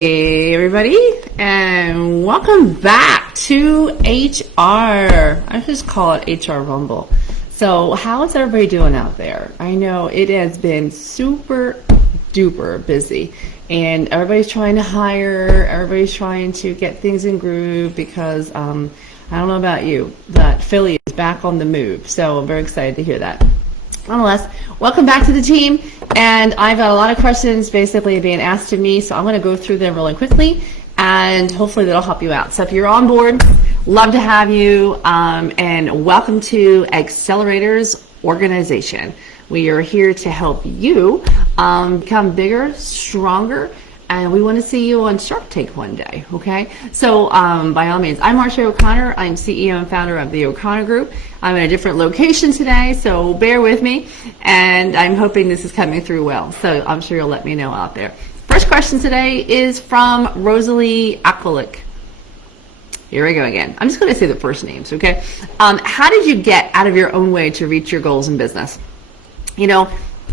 Hey everybody, and welcome back to HR. I just call it HR Rumble. So how is everybody doing out there? I know it has been super duper busy, and everybody's trying to hire, everybody's trying to get things in groove because I don't know about you, but Philly is back on the move. So I'm very excited to hear that. Nonetheless, welcome back to the team, and I've got a lot of questions basically being asked of me, so I'm going to go through them really quickly, and hopefully that'll help you out. So if you're on board, love to have you, and welcome to Accelerators Organization. We are here to help you become bigger, stronger, and we want to see you on Shark Tank one day, okay? So by all means, I'm Marcia O'Connor. I'm CEO and founder of the O'Connor Group. I'm in a different location today, so bear with me, and I'm hoping this is coming through well. So I'm sure you'll let me know out there. First question today is from Rosalie Akalik. Here we go again. I'm just going to say the first names, okay? How did you get out of your own way to reach your goals in business? You know,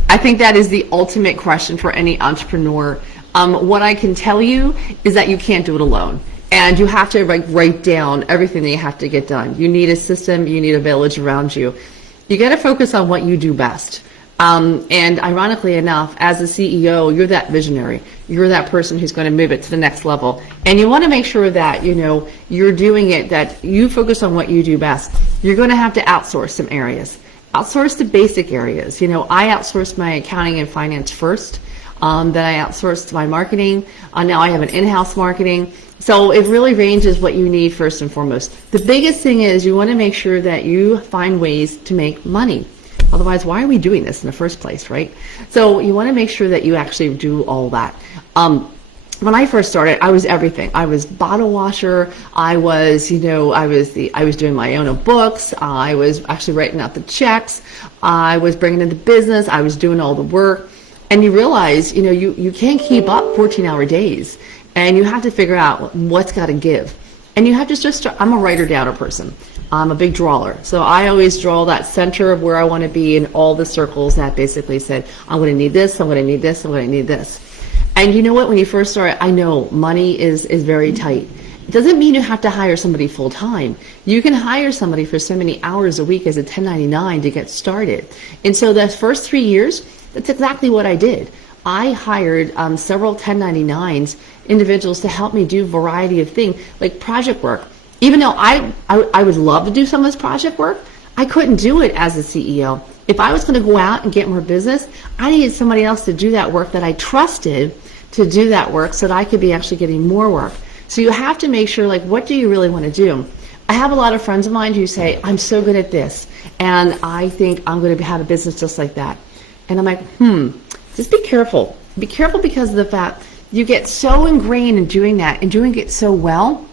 I think that is the ultimate question for any entrepreneur. What I can tell you is that you can't do it alone. And you have to write down everything that you have to get done. You need a system, you need a village around you. You got to focus on what you do best. And ironically enough, as a CEO, you're that visionary. You're that person who's going to move it to the next level. And you want to make sure that, you know, you're doing it, that you focus on what you do best. You're going to have to outsource some areas. Outsource the basic areas. You know, I outsourced my accounting and finance first. Then I outsourced my marketing. Now I have an in-house marketing. So it really ranges what you need first and foremost. The biggest thing is you want to make sure that you find ways to make money. Otherwise, why are we doing this in the first place, right? So you want to make sure that you actually do all that. When I first started, I was everything. I was bottle washer. I was, you know, I was doing my own books. I was actually writing out the checks. I was bringing in the business. I was doing all the work. And you realize, you know, you can't keep up 14-hour days, and you have to figure out what's got to give. And you have to just start. I'm a writer-downer person. I'm a big drawer. So I always draw that center of where I want to be in all the circles that basically said, I'm going to need this, I'm going to need this, I'm going to need this. And you know what, when you first start, I know money is very tight. It doesn't mean you have to hire somebody full-time. You can hire somebody for so many hours a week as a 1099 to get started. And so the first 3 years, that's exactly what I did. I hired several 1099s, individuals to help me do a variety of things, like project work. Even though I would love to do some of this project work, I couldn't do it as a CEO. If I was going to go out and get more business, I needed somebody else to do that work that I trusted to do that work so that I could be actually getting more work. So you have to make sure, like, what do you really want to do? I have a lot of friends of mine who say, I'm so good at this, and I think I'm going to have a business just like that. And I'm like, just be careful. Be careful because of the fact you get so ingrained in doing that and doing it so well,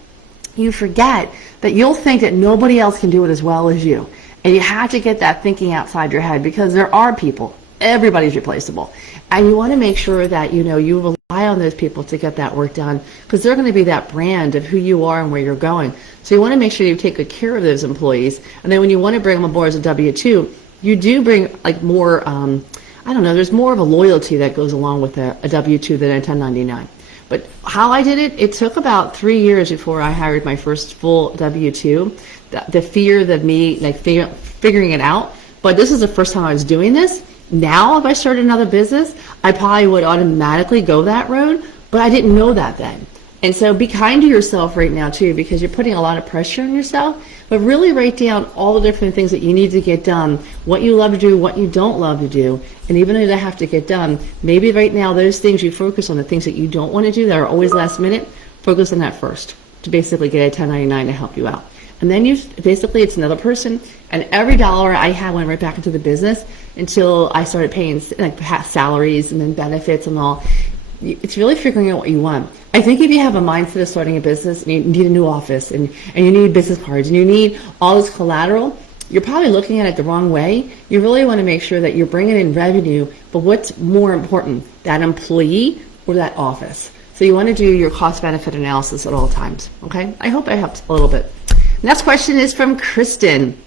you forget that you'll think that nobody else can do it as well as you. And you have to get that thinking outside your head because there are people. Everybody's replaceable. And you want to make sure that, you know, you rely on those people to get that work done because they're going to be that brand of who you are and where you're going. So you want to make sure you take good care of those employees. And then when you want to bring them aboard as a W-2, you do bring like more, I don't know, there's more of a loyalty that goes along with a W-2 than a 1099. But how I did it, it took about 3 years before I hired my first full W-2. The fear of me like figuring it out. But this is the first time I was doing this. Now, if I started another business, I probably would automatically go that road, but I didn't know that then. And so be kind to yourself right now too, because you're putting a lot of pressure on yourself, but really write down all the different things that you need to get done, what you love to do, what you don't love to do. And even though they have to get done, maybe right now those things you focus on, the things that you don't want to do that are always last minute, focus on that first to basically get a 1099 to help you out. And then it's another person, and every dollar I had went right back into the business until I started paying like salaries and then benefits and all. It's really figuring out what you want. I think if you have a mindset of starting a business and you need a new office and you need business cards and you need all this collateral, you're probably looking at it the wrong way. You really want to make sure that you're bringing in revenue, but what's more important, that employee or that office? So you want to do your cost-benefit analysis at all times, okay? I hope I helped a little bit. Next question is from Kristen.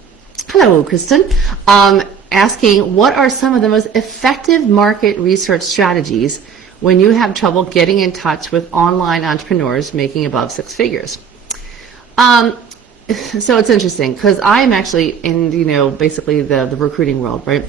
Hello, Kristen. Asking, what are some of the most effective market research strategies when you have trouble getting in touch with online entrepreneurs making above six figures. So it's interesting because I'm actually in, basically the recruiting world, right?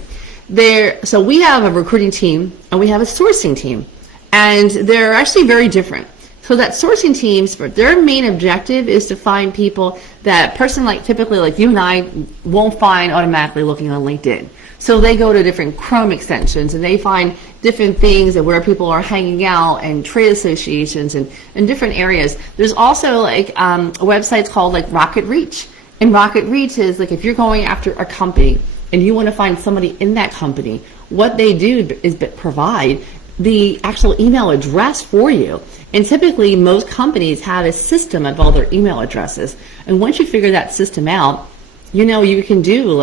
So we have a recruiting team and we have a sourcing team, and they're actually very different. So that sourcing teams, their main objective is to find people that person typically like you and I won't find automatically looking on LinkedIn. So they go to different Chrome extensions and they find different things and where people are hanging out and trade associations and different areas. There's also websites called Rocket Reach. And Rocket Reach is if you're going after a company and you want to find somebody in that company, what they do is provide the actual email address for you. And typically most companies have a system of all their email addresses. And once you figure that system out, you can do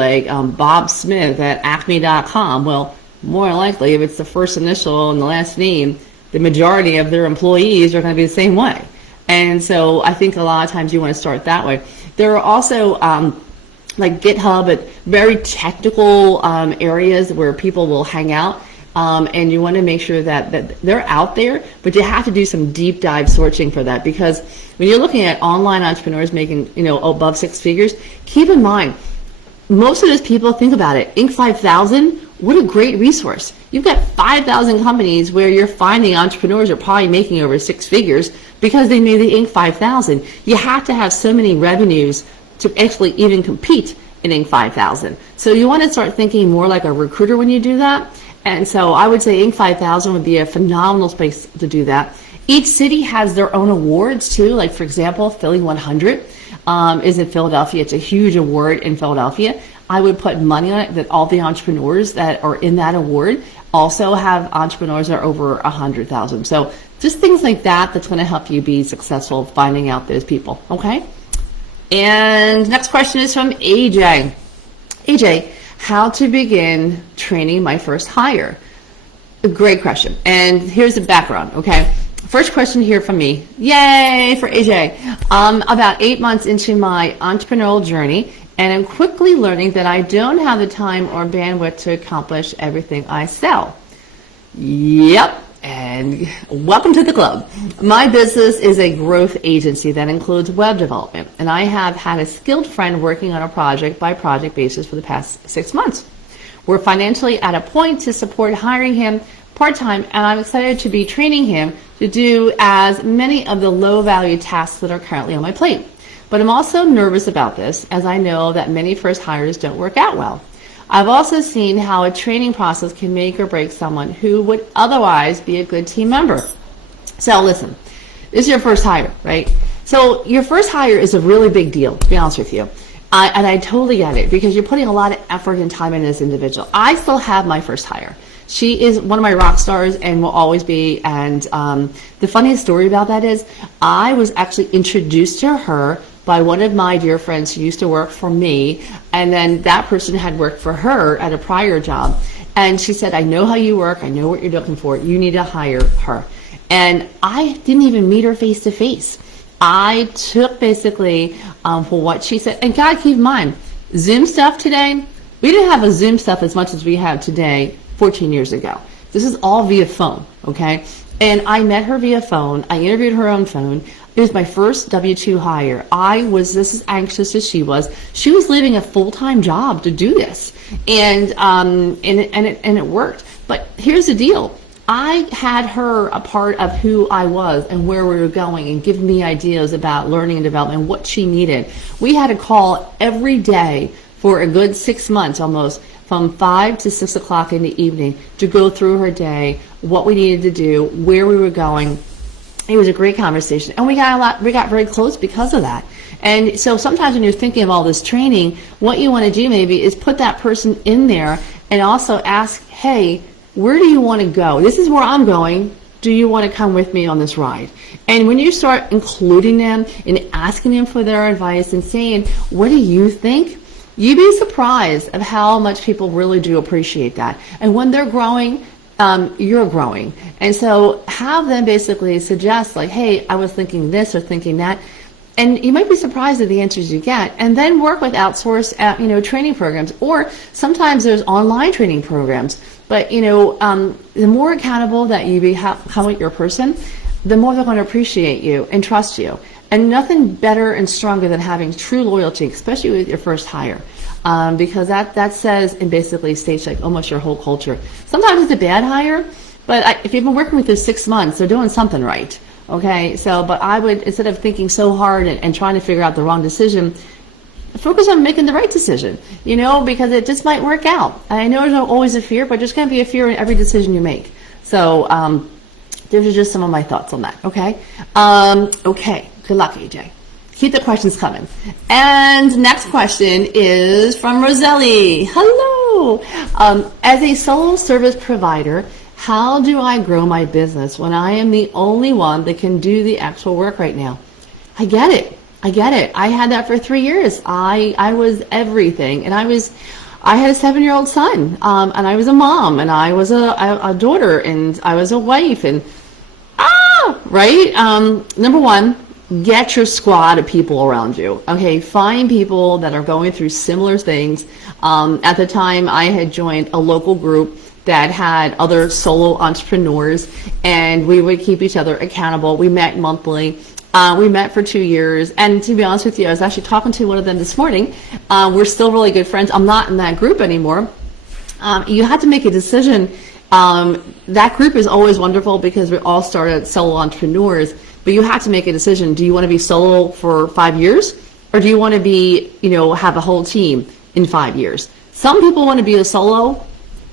Bob Smith at acme.com. Well, more likely if it's the first initial and the last name, the majority of their employees are going to be the same way. And so I think a lot of times you want to start that way. There are also GitHub at very technical areas where people will hang out. And you want to make sure that they're out there, but you have to do some deep dive searching for that, because when you're looking at online entrepreneurs making, above six figures, keep in mind, most of those people, think about it, Inc. 5000, what a great resource. You've got 5,000 companies where you're finding entrepreneurs are probably making over six figures because they made the Inc. 5000. You have to have so many revenues to actually even compete in Inc. 5000. So you want to start thinking more like a recruiter when you do that. And so I would say Inc. 5000 would be a phenomenal space to do that. Each city has their own awards too. For example, Philly 100 is in Philadelphia. It's a huge award in Philadelphia. I would put money on it that all the entrepreneurs that are in that award also have entrepreneurs that are over 100,000. So just things like that, that's going to help you be successful finding out those people. Okay. And next question is from AJ. AJ, how to begin training my first hire? A great question. And here's the background, okay? First question here from me. Yay for AJ. About 8 months into my entrepreneurial journey, and I'm quickly learning that I don't have the time or bandwidth to accomplish everything I sell. Yep. And welcome to the club. My business is a growth agency that includes web development, and I have had a skilled friend working on a project by project basis for the past 6 months. We're financially at a point to support hiring him part-time, and I'm excited to be training him to do as many of the low-value tasks that are currently on my plate. But I'm also nervous about this, as I know that many first hires don't work out well. I've also seen how a training process can make or break someone who would otherwise be a good team member. So listen, this is your first hire, right? So your first hire is a really big deal, to be honest with you. And I totally get it, because you're putting a lot of effort and time in this individual. I still have my first hire. She is one of my rock stars and will always be. And the funniest story about that is I was actually introduced to her by one of my dear friends who used to work for me, and then that person had worked for her at a prior job. And she said, I know how you work, I know what you're looking for, you need to hire her. And I didn't even meet her face to face. I took basically for what she said. And God, keep in mind, Zoom stuff today, we didn't have a Zoom stuff as much as we have today 14 years ago. This is all via phone, okay? And I met her via phone, I interviewed her on phone. It was my first W-2 hire. I was just as anxious as she was. She was leaving a full-time job to do this, and it worked. But here's the deal: I had her a part of who I was and where we were going, and give me ideas about learning and development and what she needed. We had a call every day for a good 6 months, almost, from 5 to 6 o'clock in the evening, to go through her day, what we needed to do, where we were going. It was a great conversation, and we got very close because of that. And so sometimes when you're thinking of all this training, what you want to do maybe is put that person in there and also ask, hey, where do you want to go? This is where I'm going. Do you want to come with me on this ride? And when you start including them and asking them for their advice and saying, what do you think? You'd be surprised of how much people really do appreciate that. And when they're growing, you're growing. And so have them basically suggest, like, hey, I was thinking this or thinking that. And you might be surprised at the answers you get, and then work with outsourced, training programs, or sometimes there's online training programs. But the more accountable that you become with your person, the more they're going to appreciate you and trust you. And nothing better and stronger than having true loyalty, especially with your first hire, because that says and basically states like almost your whole culture. Sometimes it's a bad hire, but if you've been working with them 6 months, they're doing something right. Okay, but I would, instead of thinking so hard and trying to figure out the wrong decision, focus on making the right decision, because it just might work out. I know there's always a fear, but there's going to be a fear in every decision you make. So those are just some of my thoughts on that, okay? Okay, good luck, AJ. Keep the questions coming. And next question is from Roselli. Hello. As a solo service provider, how do I grow my business when I am the only one that can do the actual work right now? I get it. I had that for 3 years. I was everything, and I had a 7-year-old son, and I was a mom, and I was a daughter, and I was a wife, and right? Number one, get your squad of people around you. Okay, find people that are going through similar things. At the time, I had joined a local group that had other solo entrepreneurs, and we would keep each other accountable. We met monthly. We met for 2 years, and to be honest with you, I was actually talking to one of them this morning. We're still really good friends. I'm not in that group anymore. You have to make a decision. That group is always wonderful because we all started solo entrepreneurs, but you have to make a decision. Do you want to be solo for 5 years, or do you want to be, have a whole team in 5 years? Some people want to be a solo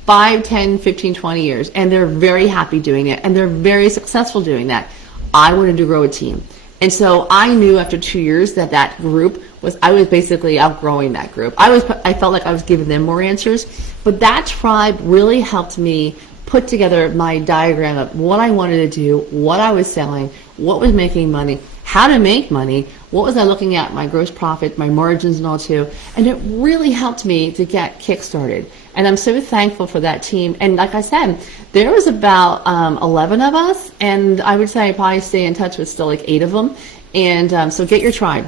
5, 10, 15, 20 years, and they're very happy doing it, and they're very successful doing that. I wanted to grow a team. And so I knew after 2 years that group I was basically outgrowing that group. I felt like I was giving them more answers, but that tribe really helped me put together my diagram of what I wanted to do, what I was selling, what was making money, how to make money, what was I looking at, my gross profit, my margins and all too. And it really helped me to get kick-started. And I'm so thankful for that team. And like I said, there was about 11 of us, and I would say I probably stay in touch with still like 8 of them. And so get your tribe.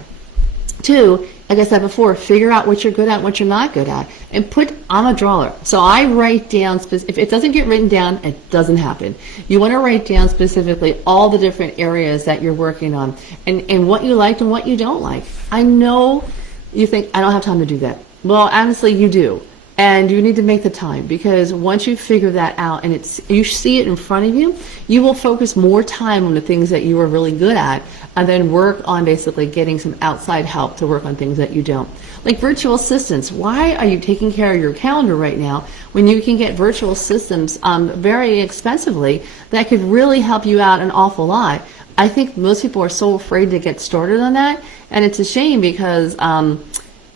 2, like I said before, figure out what you're good at, what you're not good at, and I'm a drawer. So I write down, if it doesn't get written down, it doesn't happen. You want to write down specifically all the different areas that you're working on, and what you like and what you don't like. I know you think, I don't have time to do that. Well, honestly, you do. And you need to make the time, because once you figure that out and you see it in front of you, you will focus more time on the things that you are really good at, and then work on basically getting some outside help to work on things that you don't. Like virtual assistants. Why are you taking care of your calendar right now when you can get virtual assistants very expensively that could really help you out an awful lot? I think most people are so afraid to get started on that, and it's a shame because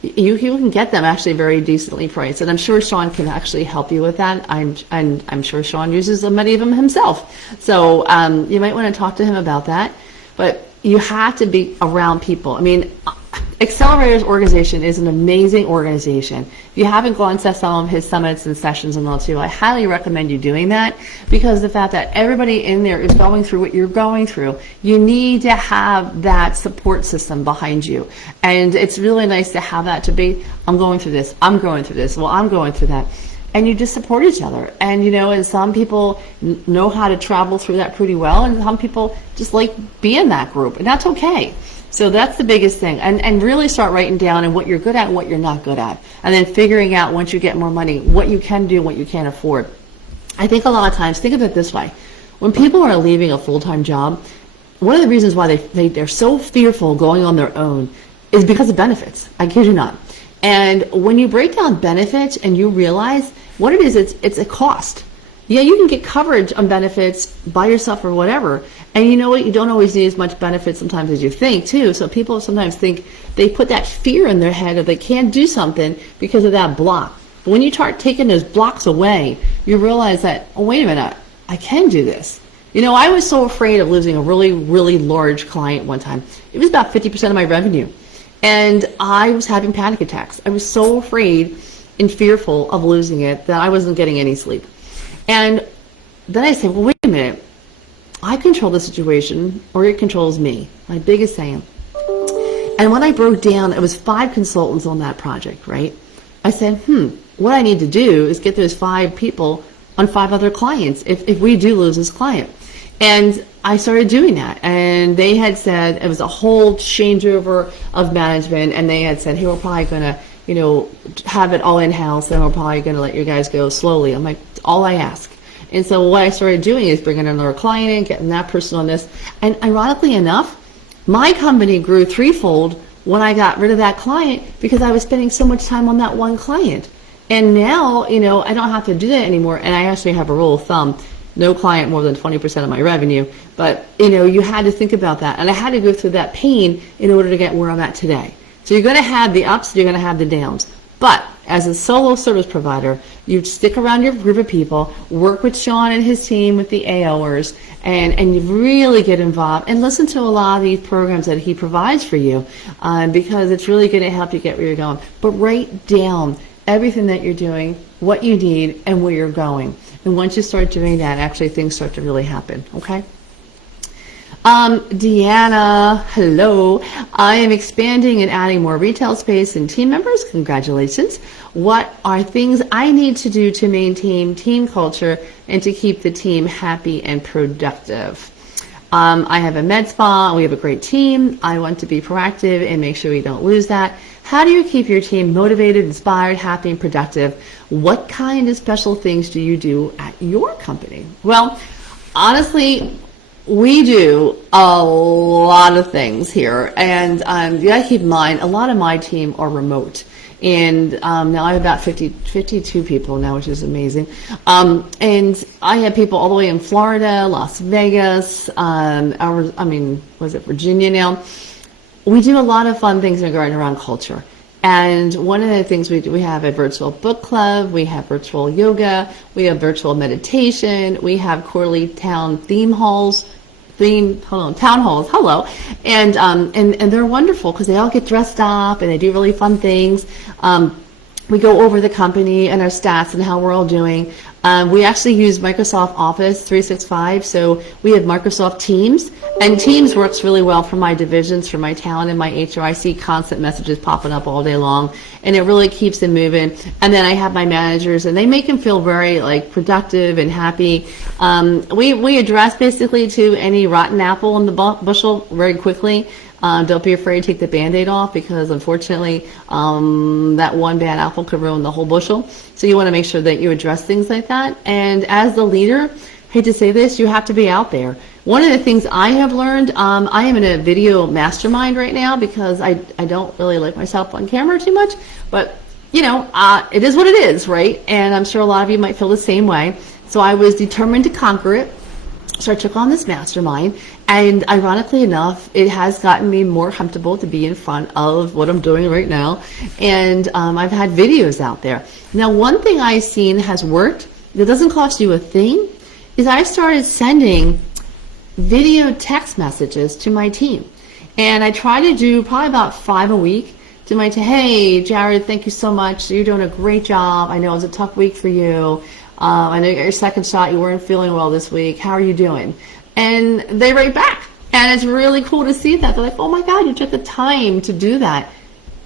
you can get them actually very decently priced, and I'm sure Sean can actually help you with that. I'm sure Sean uses many of them himself, so you might want to talk to him about that. But you have to be around people. I mean, Accelerator's organization is an amazing organization. If you haven't gone to some of his summits and sessions and all too, I highly recommend you doing that, because the fact that everybody in there is going through what you're going through, you need to have that support system behind you. And it's really nice to have that, to be, I'm going through this, I'm going through this, well, I'm going through that. And you just support each other. And and some people know how to travel through that pretty well, and some people just like be in that group, and that's okay. So that's the biggest thing. And really start writing down and what you're good at and what you're not good at. And then figuring out, once you get more money, what you can do and what you can't afford. I think a lot of times, think of it this way. When people are leaving a full-time job, one of the reasons why they're so fearful going on their own is because of benefits. I kid you not. And when you break down benefits and you realize what it is, it's a cost. Yeah, you can get coverage on benefits by yourself or whatever. And you know what? You don't always need as much benefit sometimes as you think, too. So people sometimes think they put that fear in their head, or they can't do something because of that block. But when you start taking those blocks away, you realize that, oh, wait a minute, I can do this. I was so afraid of losing a really, really large client one time. It was about 50% of my revenue. And I was having panic attacks. I was so afraid and fearful of losing it that I wasn't getting any sleep. And then I said, well, wait a minute. I control the situation, or it controls me. My biggest saying. And when I broke down, it was 5 consultants on that project, right? I said, what I need to do is get those 5 people on 5 other clients if we do lose this client. And I started doing that. And they had said, it was a whole changeover of management, and they had said, hey, we're probably going to, have it all in-house, and we're probably going to let you guys go slowly. I'm like, all I ask. And so what I started doing is bringing another client in, getting that person on this. And ironically enough, my company grew 3-fold when I got rid of that client because I was spending so much time on that one client. And now, I don't have to do that anymore. And I actually have a rule of thumb, no client more than 20% of my revenue. But, you had to think about that. And I had to go through that pain in order to get where I'm at today. So you're going to have the ups, you're going to have the downs. But as a solo service provider, you stick around your group of people, work with Sean and his team with the AOers, and you really get involved and listen to a lot of these programs that he provides for you, because it's really going to help you get where you're going. But write down everything that you're doing, what you need, and where you're going. And once you start doing that, actually things start to really happen, okay? Deanna, hello. I am expanding and adding more retail space and team members. Congratulations. What are things I need to do to maintain team culture and to keep the team happy and productive? I have a med spa. We have a great team. I want to be proactive and make sure we don't lose that. How do you keep your team motivated, inspired, happy, and productive? What kind of special things do you do at your company? Well, honestly, we do a lot of things here, and you got to keep in mind, a lot of my team are remote, and now I have about 52 people now, which is amazing, and I have people all the way in Florida, Las Vegas, Virginia now. We do a lot of fun things regarding around culture. And one of the things we do, we have a virtual book club, we have virtual yoga, we have virtual meditation, we have quarterly town halls, hello. And they're wonderful because they all get dressed up and they do really fun things. We go over the company and our stats and how we're all doing. We actually use Microsoft Office 365, so we have Microsoft Teams, and Teams works really well for my divisions, for my talent and my HR. I see constant messages popping up all day long, and it really keeps them moving. And then I have my managers, and they make them feel very productive and happy. We address basically to any rotten apple in the bushel very quickly. Don't be afraid to take the Band-Aid off, because unfortunately that one bad apple could ruin the whole bushel. So you want to make sure that you address things like that. And as the leader, I hate to say this, you have to be out there. One of the things I have learned, I am in a video mastermind right now because I don't really like myself on camera too much, but it is what it is, right? And I'm sure a lot of you might feel the same way. So I was determined to conquer it. So I took on this mastermind, and ironically enough, it has gotten me more comfortable to be in front of what I'm doing right now. And I've had videos out there. Now, one thing I've seen has worked, that doesn't cost you a thing, is I started sending video text messages to my team. And I try to do probably about 5 a week to my team. Hey, Jared, thank you so much. You're doing a great job. I know it was a tough week for you. I know you got your second shot. You weren't feeling well this week. How are you doing? And they write back. And it's really cool to see that. They're like, oh my God, you took the time to do that.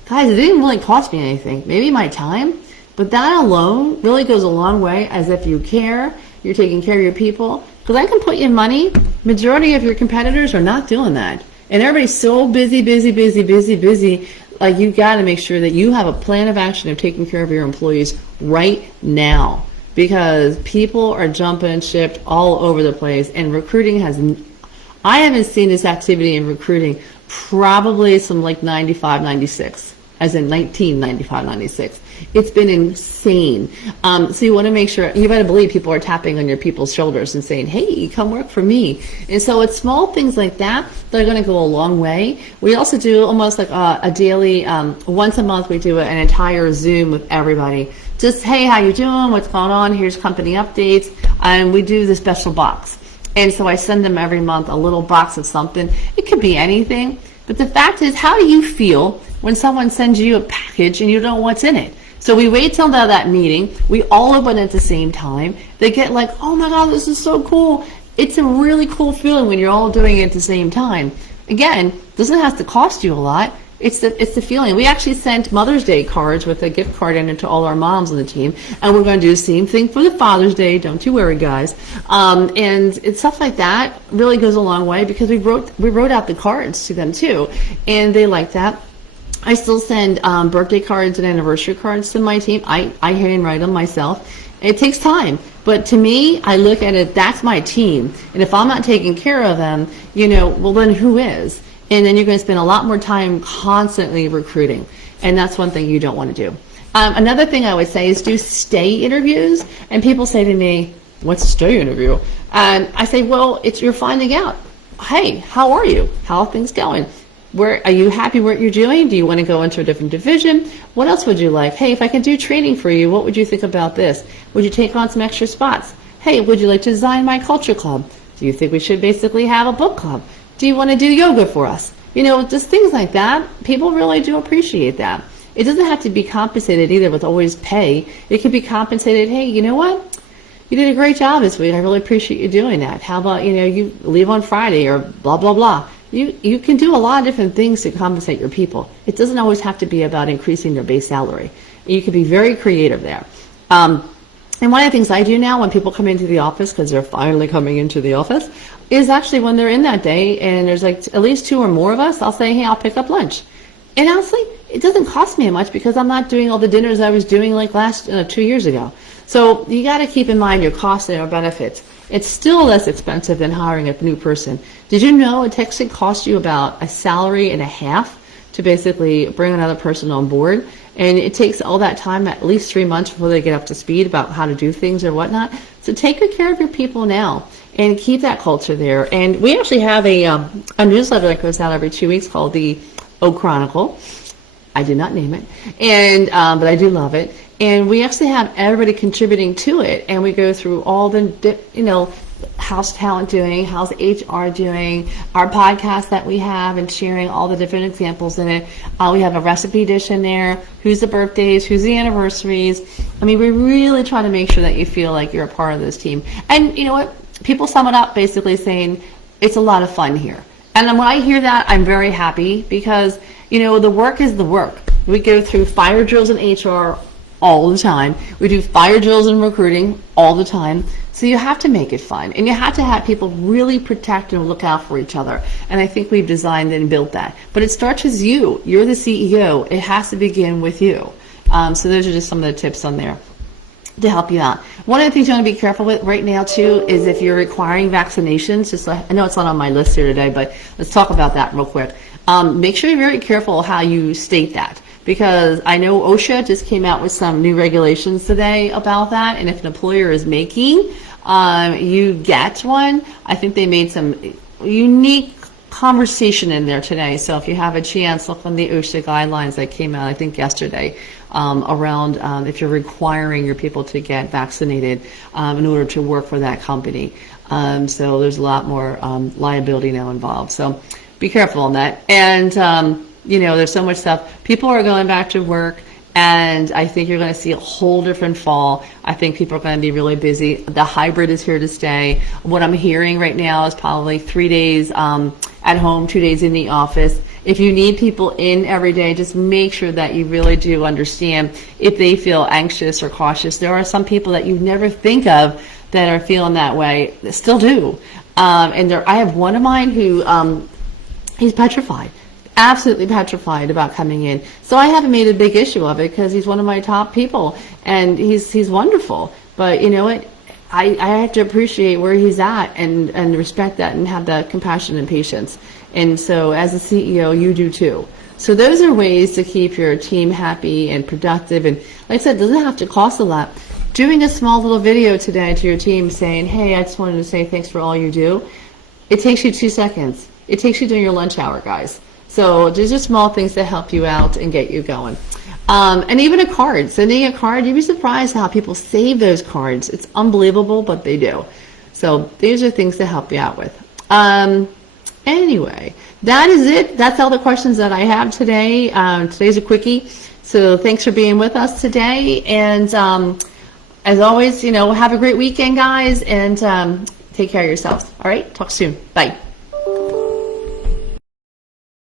Guys, it didn't really cost me anything. Maybe my time. But that alone really goes a long way, as if you care, you're taking care of your people. Because I can put you money. Majority of your competitors are not doing that. And everybody's so busy. Like, you got to make sure that you have a plan of action of taking care of your employees right now. Because people are jumping ship all over the place, and recruiting I haven't seen this activity in recruiting probably some 95, 96, as in 1995, 96. It's been insane. So you want to make sure, you better believe people are tapping on your people's shoulders and saying, hey, come work for me. And so it's small things like that that are going to go a long way. We also do almost like a daily, once a month, we do an entire Zoom with everybody. Just, hey, how you doing? What's going on? Here's company updates. And we do the special box. And so I send them every month a little box of something. It could be anything. But the fact is, how do you feel when someone sends you a package and you don't know what's in it? So we wait till that meeting. We all open it at the same time. They get like, oh my God, this is so cool. It's a really cool feeling when you're all doing it at the same time. Again, doesn't have to cost you a lot. It's the feeling. We actually sent Mother's Day cards with a gift card in it to all our moms on the team, and we're going to do the same thing for the Father's Day. Don't you worry, guys. And it's stuff like that really goes a long way, because we wrote out the cards to them too, and they like that. I still send birthday cards and anniversary cards to my team. I handwrite them myself. It takes time, but to me, I look at it, that's my team, and if I'm not taking care of them, well, then who is? And then you're going to spend a lot more time constantly recruiting. And that's one thing you don't want to do. Another thing I would say is do stay interviews. And people say to me, what's a stay interview? And I say, well, you're finding out, hey, how are you? How are things going? Are you happy with what you're doing? Do you want to go into a different division? What else would you like? Hey, if I could do training for you, what would you think about this? Would you take on some extra spots? Hey, would you like to design my culture club? Do you think we should basically have a book club? Do you want to do yoga for us? Just things like that. People really do appreciate that. It doesn't have to be compensated either with always pay. It can be compensated, hey, you know what? You did a great job this week. I really appreciate you doing that. How about, you leave on Friday or blah, blah, blah. You can do a lot of different things to compensate your people. It doesn't always have to be about increasing their base salary. You can be very creative there. And one of the things I do now when people come into the office, because they're finally coming into the office, is actually when they're in that day and there's like at least 2 or more of us, I'll say, hey, I'll pick up lunch. And honestly, it doesn't cost me much, because I'm not doing all the dinners I was doing like 2 years ago. So you got to keep in mind your costs and your benefits. It's still less expensive than hiring a new person. Did you know it actually costs you about a salary and a half to basically bring another person on board? And it takes all that time, at least 3 months, before they get up to speed about how to do things or whatnot. So take good care of your people now and keep that culture there. And we actually have a newsletter that goes out every 2 weeks called the O Chronicle. I did not name it, and but I do love it. And we actually have everybody contributing to it, and we go through all the, how's talent doing, how's HR doing, our podcast that we have, and sharing all the different examples in it. We have a recipe dish in there, who's the birthdays, who's the anniversaries. I mean, we really try to make sure that you feel like you're a part of this team. And you know what? People sum it up basically saying, it's a lot of fun here. And then when I hear that, I'm very happy, because, the work is the work. We go through fire drills in HR all the time. We do fire drills in recruiting all the time. So you have to make it fun, and you have to have people really protect and look out for each other. And I think we've designed and built that. But it starts with you. You're the CEO. It has to begin with you. So those are just some of the tips on there to help you out. One of the things you want to be careful with right now too is if you're requiring vaccinations. I know it's not on my list here today, but let's talk about that real quick. Make sure you're very careful how you state that, because I know OSHA just came out with some new regulations today about that, and if an employer is making you get one, I think they made some unique conversation in there today. So if you have a chance, look on the OSHA guidelines that came out, I think yesterday, around if you're requiring your people to get vaccinated in order to work for that company. So there's a lot more liability now involved. So be careful on that. And there's so much stuff. People are going back to work, and I think you're going to see a whole different fall. I think people are going to be really busy. The hybrid is here to stay. What I'm hearing right now is probably 3 days at home, 2 days in the office. If you need people in every day, just make sure that you really do understand if they feel anxious or cautious. There are some people that you never think of that are feeling that way, that still do. And I have one of mine who he's petrified. Absolutely petrified about coming in. So I haven't made a big issue of it, because he's one of my top people, and he's wonderful. But you know what? I have to appreciate where he's at and respect that and have that compassion and patience. And so as a CEO, you do too. So those are ways to keep your team happy and productive. And like I said, it doesn't have to cost a lot. Doing a small little video today to your team saying, hey, I just wanted to say thanks for all you do. It takes you 2 seconds. It takes you during your lunch hour, guys. So these are small things that help you out and get you going. And even a card, sending a card, you'd be surprised how people save those cards. It's unbelievable, but they do. So these are things to help you out with. Anyway, that is it. That's all the questions that I have today. Today's a quickie. So thanks for being with us today. And as always, have a great weekend, guys, and take care of yourselves. All right, talk soon. Bye.